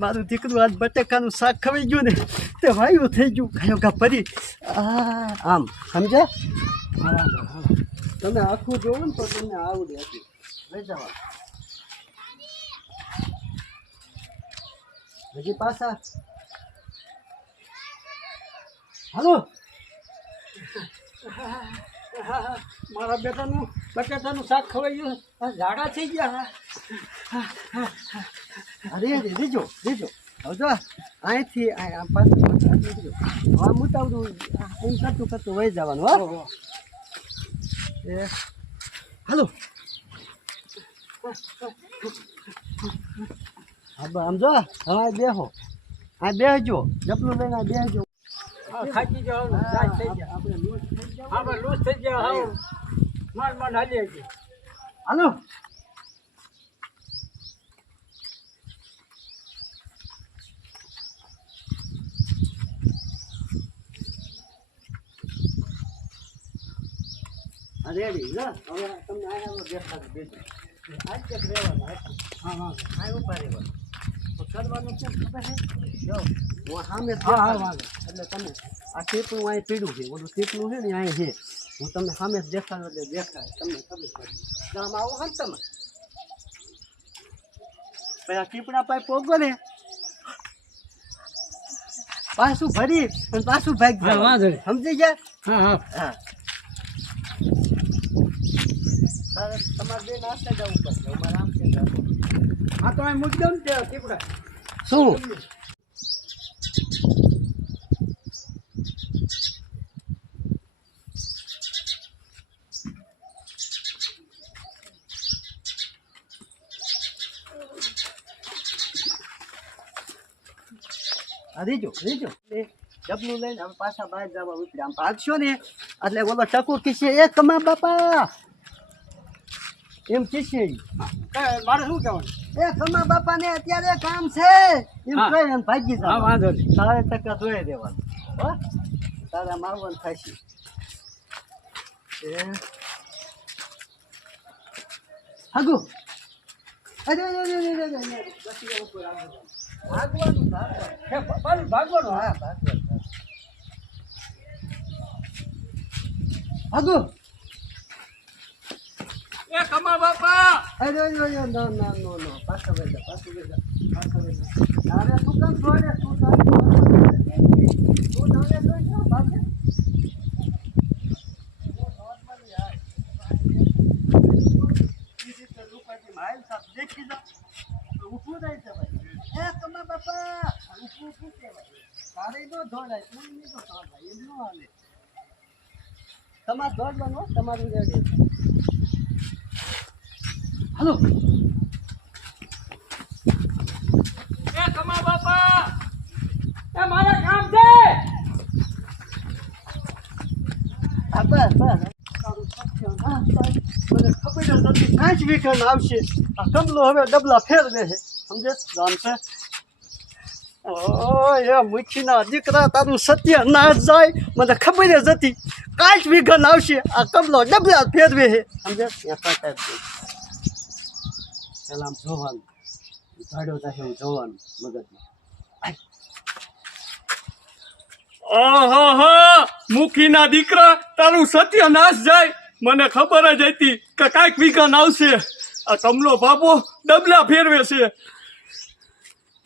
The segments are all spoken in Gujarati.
મારું દીકરું આજ બટેકાનું શાક ખવાઈ ગયું ને તે વાયુ થઈ ગયું ગાયો ગા પરી આમ સમજ્યા તમે આખું જોવો ને તો તમને આવડે હતી લઈ જવા હજી પાછા હાલો મારા બેટાનું બટેટાનું શાક ખવાઈ ગયું ઝાડા થઈ ગયા અરે રીજો હવે જો અહીંથી પાછું મોટાવડું એમ કરતું વહી જવાનું હો એ હાલો હા આમ જો હવે બેહો હા બેહજો જપલું લઈને બેહજો ખાઈ જાવ આપણે લૂઝ થઈ ગયા હાલી હાલો રેડી જો હવે તમને આયા દેખાડું બેજો આજ તક રહેવાનું હા આ ઉપર રહેવાનું તો કરવાનું કેમ ખબર છે જો હું સામે એટલે તમે આ ટીપણું અહીં પીડું છે ઓલું ટીપણું છે ને અહીં છે હું તમને સામે જ દેખાડું એટલે દેખાય તમને ખબર પડે ગામ આવો હા તમે પછી આ ટીપણા પાસે પોગો ને પાછું ભરી અને પાછું ભાગ સમજી ગયા હા તમારે બે નાસ્તા જવું પડશે અમારે આમ છે હા તો અહીં મૂકી દઉં ને ટીપડા શું રીજો ડબલું લઈને હવે પાછા બહાર જવા ઉપડે આમ ભાગશો ને એટલે ઓલો ટકુ કીશે એ કમા બાપા એમ કીશે મારે શું કહેવાનું એ કમા બાપા ને અત્યારે કામ છે એમ કહે એમ ભાગી જાવ વાંધો નહીં 100% જોઈ દેવાનું હો તારા મારવાનું થશે એ હગુ અરે ભાગવાનું હા હગુ એ કમા બાપા અરે નો પાછો બેજા અરે તું કેમ છોડે તું તારે બાપે દેખી જા ઉઠવું જાય છે ભાઈ એ કમા બાપા ઉઠવું કહેવાય તારે નો ધોડાય તું નહીં તો ધોડાય એમ નો હાલે તમારે દોડવાનું તમારું રેડી હાલો એ કમા બાપા એ મારે કામ છે બસ મને ખબર નથી 5 વીકન્ડ આવશે આ કમલો હવે ડબલા ફેરવે છે સમજે ગામ છે ઓ એ મુખીના દીકરા તારું સત્ય ના જાય મને ખબર જ હતી 5 વીકન્ડ આવશે આ કમલો ડબલા ફેરવે છે સમજે પેલા આમ જોવાનું ઝાડો થાય એવું જોવાનું મગજમાં ઓહો મુખીના દીકરા તારું સત્યનાશ જાય મને ખબર જ હતી કે કાંઈક વિઘન આવશે આ કમલો બાપો ડબલા ફેરવે છે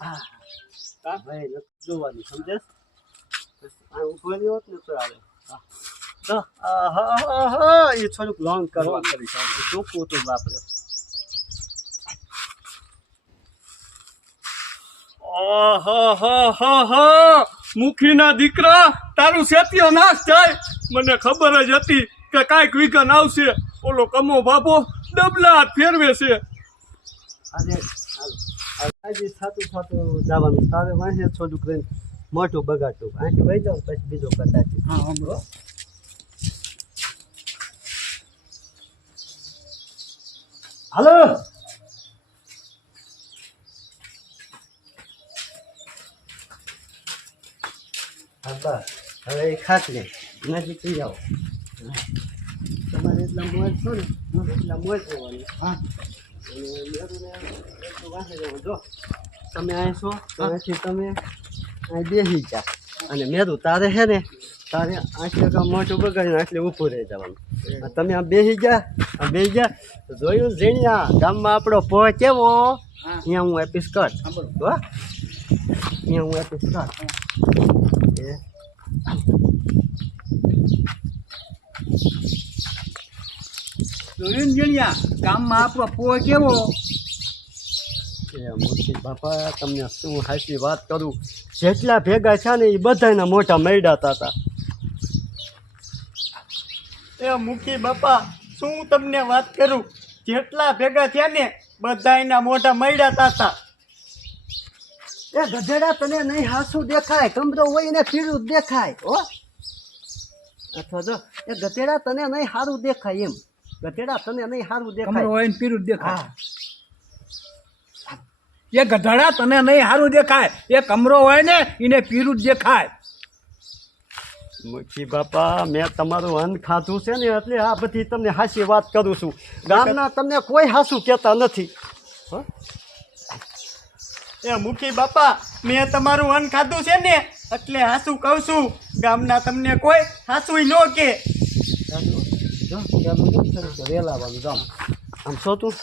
હા ભાઈ નથી જોવાનું સમજે આ ઉભો રહ્યો ને તો આવે એ થોડુંક લોંગ કરવા કરીશ ચોખ્ખું તો વાપરે મુખીના દીકરા તારું સત્યનાશ જાય મને ખબર જ હતી કે કાંઈક વિઘન આવશે ઓલો કમો બાપો ડબલા ફેરવે છે આજે થતું જવાનું તારે વાંચે થોડુંક રહીને મોટું બગાડતું અહીંથી વહી જાવ પછી બીજો કદાચ હા હમણાં હાલો હા હવે એ ખાસ લે નજીક થઈ જાઓ તમારે એટલા મોજ છો ને એટલા મોજ રહેવાની હા અને મેરુને જો તમે અહીં છો ત્યાંથી તમે અહીં બેસી ગયા અને મેં તારે છે ને તારે આટલે કામ મોટું બગાડીને આટલે ઊભું રહી જવાનું તમે આ બેસી ગયા જોયું ઝીણ્યા ગામમાં આપણો પોહ કેવો અહીંયા હું એપીસ કર અહીંયા હું એપીસ કર જોયું ને જીણ્યા ગામમાં આપણો પોહ કેવો એ મોટી બાપા તમને શું સાચી વાત કરું જેટલા ભેગા છે ને એ બધાના મોટા મૈડાતા હતા એ મુખી બાપા શું તમને વાત કરું જેટલા ભેગા થયા ને બધા એના મોઢા મૈડાતા હતા એ ગધેડા તને નહીં હાસું દેખાય કમરો હોય ને પીળું દેખાય હો અથવા જો એ ગધેડા તને નહીં સારું દેખાય એમ ગધેડા તને નહીં સારું દેખાય હોય ને પીરું દેખાય એ ગધડા તને નહીં સારું દેખાય એ કમરો હોય ને એને પીરું જ દેખાય મુખી બાપા મેં તમારું અન્ન ખાધું છે ને એટલે આ બધી તમને હાસી વાત કરું છું ગામના તમને કોઈ હાસું કહેતા નથી એ મુખી બાપા મેં તમારું અન્ન ખાધું છે ને એટલે હાસું કહું છું ગામના તમને કોઈ હાસું ન કે રેલાવાનું જામ આમ શું તું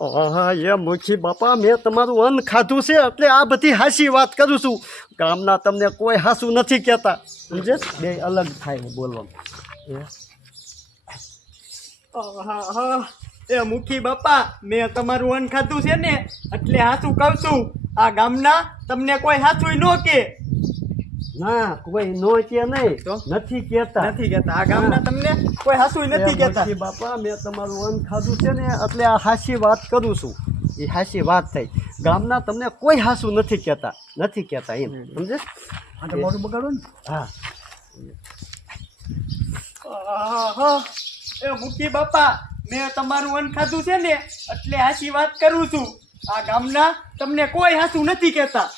હા એ મુખી બાપા મેં તમારું અન્ન ખાધું છે એટલે આ બધી હાસી વાત કરું છું ગામના તમને કોઈ હાસું નથી કહેતા સમજે બે અલગ થાય બોલવાનું એ મુખી બાપા મેં તમારું અન્ન ખાધું છે ને એટલે હાસું કહું છું આ ગામના તમને કોઈ હાસું ન કે ના કોઈ નો કે નહીં નથી કહેતા આ ગામના તમને કોઈ હાસું નથી કહેતા મુખી બાપા મેં તમારું અન્ન ખાધું છે ને એટલે આ હાસી વાત કરું છું એ હાસી વાત થઈ ગામના તમને કોઈ હાસું નથી કહેતા એમ સમજે મોટું બગાડો ને હા એ મુખી બાપા મેં તમારું અન્ન ખાધું છે ને એટલે હાસી વાત કરું છું આ ગામના તમને કોઈ હાસું નથી કહેતા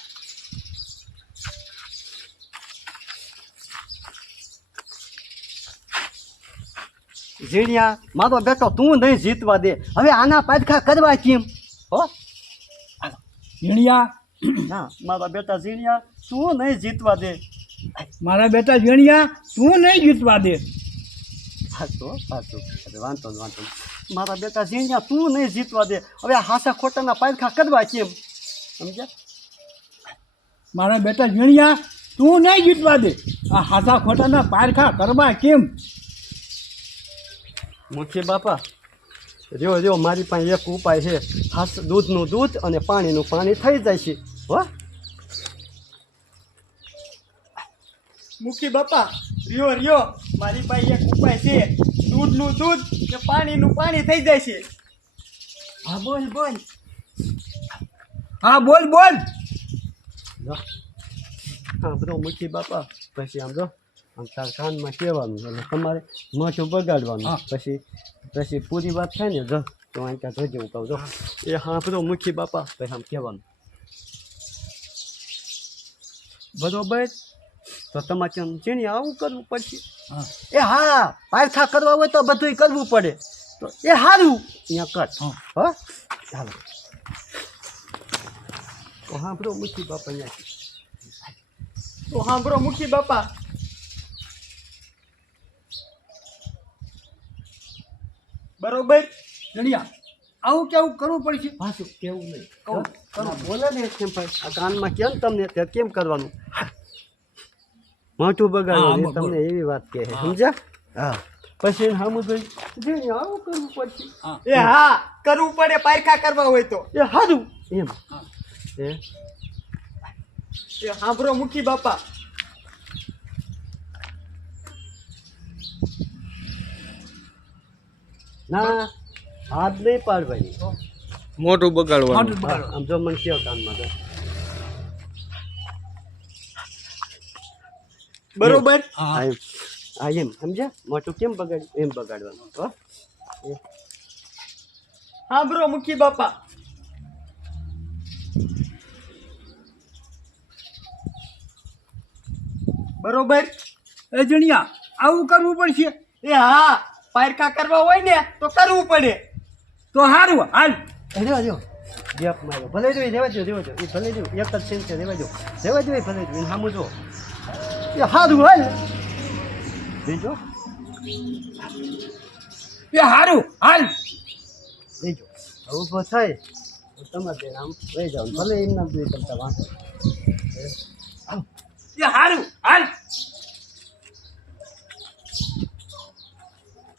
ઝીણિયા મારો બેટો તું નહીં જીતવા દે હવે આના પાડખા કરવા કેમ હો ઝીણિયા ના મારા બેટા ઝીણિયા તું નહીં જીતવા દે મારા બેટા ઝીણિયા તું નહીં જીતવા દે સાચું વાંધો મારા બેટા ઝીણિયા તું નહીં જીતવા દે હવે હાસા ખોટાના પાડખા કરવા કેમ સમજ્યા મારા બેટા ઝીણિયા તું નહીં જીતવા દે આ હાથા ખોટાના પારખા કરવા કેમ મુખી બાપા રહ્યો મારી પાસે એક ઉપાય છે હાસ દૂધનું દૂધ અને પાણીનું પાણી થઈ જાય છે હો મુખી બાપા રહ્યો મારી પાસે એક ઉપાય છે દૂધનું દૂધ ને પાણીનું પાણી થઈ જાય છે હા બોલ હા બોલ હા બધો મુખી બાપા પછી આમ જો આમ તાર કાનમાં કહેવાનું એટલે તમારે મોઢું બગાડવાનું પછી પૂરી વાત થાય ને જો તો અહીં ત્યાં જોજે હું કહું જો એ હા બધો મુખી બાપા પછી આમ કહેવાનું બરોબર તો તમારે કેમ ચીણી આવું કરવું પડશે એ હા પારખા કરવા હોય તો બધું કરવું પડે તો એ સારું અહીંયા કર હા ચાલો તો હા બધો મુખી બાપા અહીંયા તો સાંભળો મુખી બાપા બરોબર ઝીણિયા આવું કેવું કરવું પડશે પાછું કેવું નહીં કહું બોલે ને કેમ ભાઈ આ કાનમાં કેમ તમને તે કેમ કરવાનું મોટું બગાડવાનું તમને એવી વાત કહે છે સમજ્યા હા પછી સામું જોઈ આવું કરવું પડશે એ હા કરવું પડે પારખા કરવા હોય તો એ સારું એમ એ સાંભળો મુખી બાપા ના હાથ નહીં પાડવાની મોટું બગાડવાનું આમ જો મને કયો કાનમાં તો બરોબર હા એમ સમજ્યા મોટું કેમ બગાડ્યું એમ બગાડવાનું હો સાંભળો મુખી બાપા બરોબર એ ઝીણિયા આવું કરવું પડશે એ હા પારખા કરવા હોય ને તો કરવું પડે તો સારું હાલ રહ્યો ગેપ માર્યો ભલે જો રેવા જો એ ભલે જો એક જ સેન્સ છે રેવા જો એ ભલે જો એને સામું જો એ હારું હાલ બીજો એ હારું હાલ બીજો ઊભો થાય તો તમારે આમ લઈ જાઓ ભલે એમના બે કરતા વાંધો એ હારું